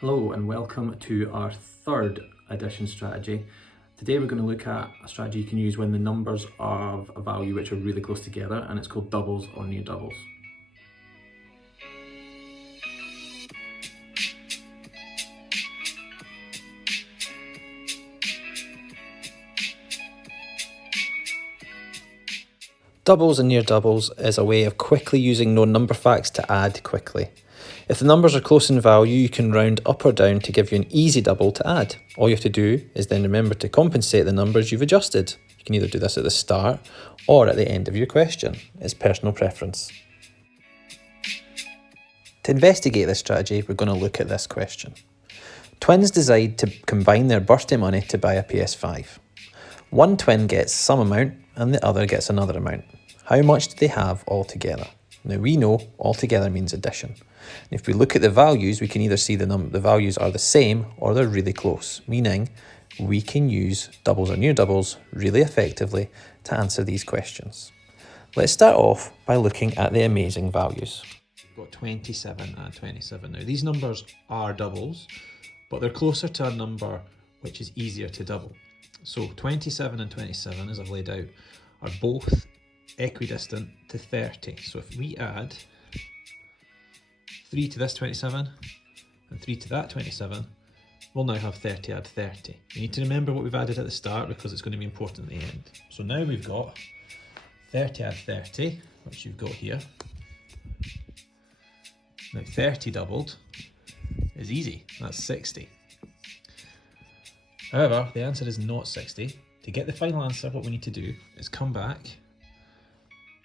Hello and welcome to our third addition strategy. Today we're going to look at a strategy you can use when the numbers of a value which are really close together, and it's called doubles or near doubles. Doubles and near doubles is a way of quickly using known number facts to add quickly. If the numbers are close in value, you can round up or down to give you an easy double to add. All you have to do is then remember to compensate the numbers you've adjusted. You can either do this at the start or at the end of your question. It's personal preference. To investigate this strategy, we're going to look at this question. Twins decide to combine their birthday money to buy a PS5. One twin gets some amount and the other gets another amount. How much do they have altogether? Now we know altogether means addition. And if we look at the values, we can either see the values are the same or they're really close, meaning we can use doubles or near doubles really effectively to answer these questions. Let's start off by looking at the amazing values. We've got 27 and 27. Now these numbers are doubles, but they're closer to a number which is easier to double. So 27 and 27, as I've laid out, are both equidistant to 30. So if we add 3 to this 27 and 3 to that 27, we'll now have 30 add 30. You need to remember what we've added at the start because it's going to be important at the end. So now we've got 30 add 30, which you've got here. Now 30 doubled is easy, that's 60. However, the answer is not 60. To get the final answer, what we need to do is come back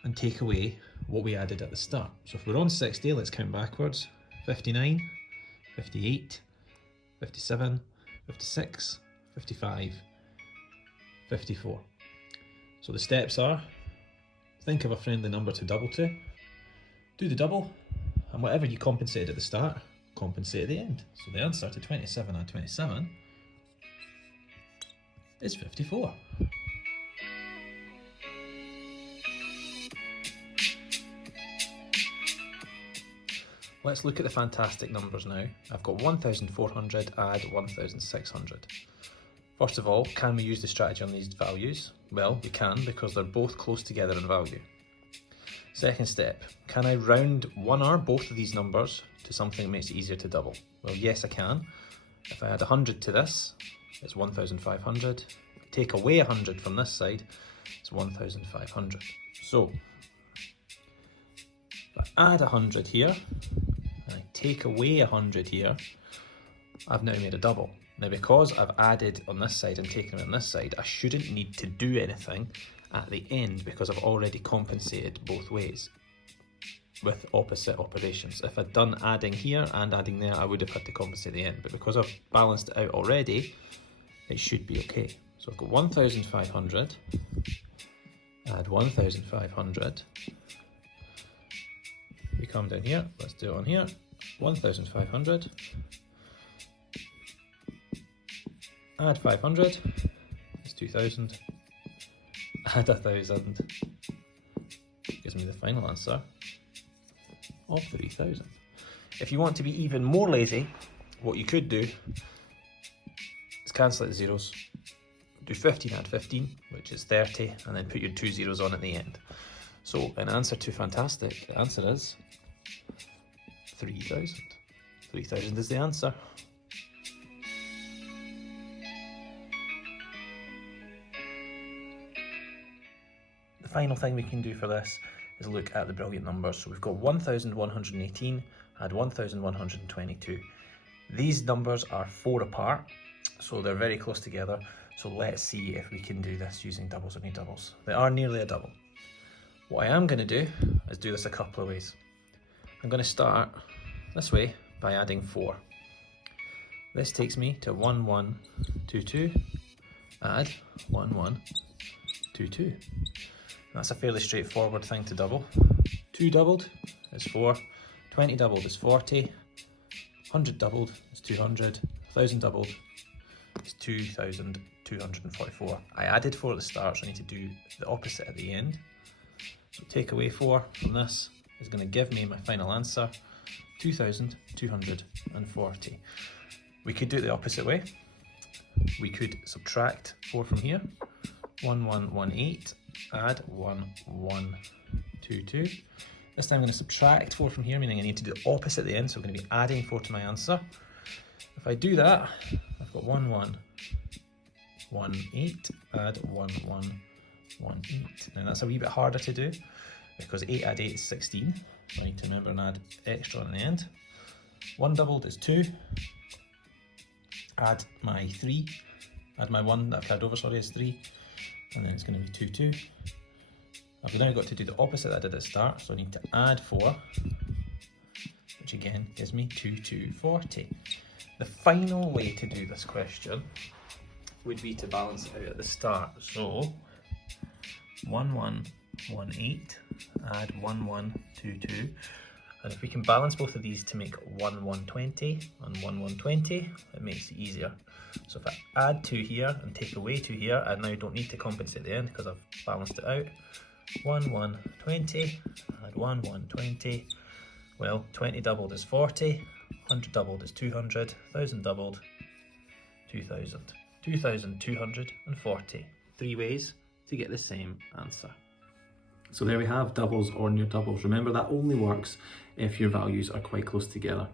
and take away what we added at the start. So if we're on 60, let's count backwards. 59, 58, 57, 56, 55, 54. So the steps are, think of a friendly number to double to, do the double, and whatever you compensated at the start, compensate at the end. So the answer to 27 add 27 is 54. Let's look at the fantastic numbers now. I've got 1,400 add 1,600. First of all, can we use the strategy on these values? Well, we can because they're both close together in value. Second step, can I round one or both of these numbers to something that makes it easier to double? Well, yes, I can. If I add 100 to this, it's 1,500. Take away 100 from this side, it's 1,500. So, if I add 100 here, and I take away 100 here, I've now made a double. Now because I've added on this side and taken on this side, I shouldn't need to do anything at the end because I've already compensated both ways with opposite operations. If I'd done adding here and adding there, I would have had to compensate at the end, but because I've balanced it out already, it should be okay. So I've got 1,500, add 1,500. We come down here, let's do it on here, 1,500, add 500, it's 2,000, add 1,000, gives me the final answer of 3,000. If you want to be even more lazy, what you could do is cancel out the zeros, do 15 add 15, which is 30, and then put your 2 zeros on at the end. So in answer to fantastic, the answer is 3,000. 3,000 is the answer. The final thing we can do for this is look at the brilliant numbers. So we've got 1,118, add 1,122. These numbers are 4 apart, so they're very close together. So let's see if we can do this using doubles or near doubles. They are nearly a double. What I am going to do is do this a couple of ways. I'm going to start this way by adding 4. This takes me to 1122, add 1122. That's a fairly straightforward thing to double. 2 doubled is 4, 20 doubled is 40, 100 doubled is 200, 1,000 doubled is 2,244. I added 4 at the start, so I need to do the opposite at the end. So take away 4 from this is going to give me my final answer, 2,240. We could do it the opposite way. We could subtract 4 from here. 1, 1, 1, 8. Add 1, 1, 2, 2. This time I'm going to subtract 4 from here, meaning I need to do the opposite at the end, so I'm going to be adding 4 to my answer. If I do that, I've got 1, 1, 1, 8, add 1, 1, 1, 8. Now that's a wee bit harder to do, because 8 add 8 is 16, so I need to remember and add extra on the end. 1 doubled is 2, add my 3, add my 1 that I've carried over, sorry, is 3, and then it's going to be 2, 2. I've now got to do the opposite that I did at the start, so I need to add 4, which again gives me 2, 2, 40. The final way to do this question would be to balance it out at the start. So 1, 1, 1, 8, add 1, 1, 2, 2. And if we can balance both of these to make 1, 1, 20 and 1, 1, 20, it makes it easier. So if I add 2 here and take away 2 here, I now don't need to compensate at the end because I've balanced it out. 1, 1, 20, add 1, 1, 20. Well, 20 doubled is 40, 100 doubled is 200, 1000 doubled, 2000. 2240. 3 ways to get the same answer. So there we have doubles or near doubles. Remember, that only works if your values are quite close together.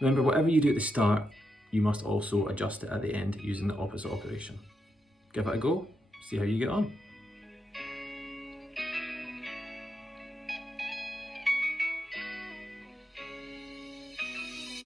Remember, whatever you do at the start, you must also adjust it at the end using the opposite operation. Give it a go, see how you get on.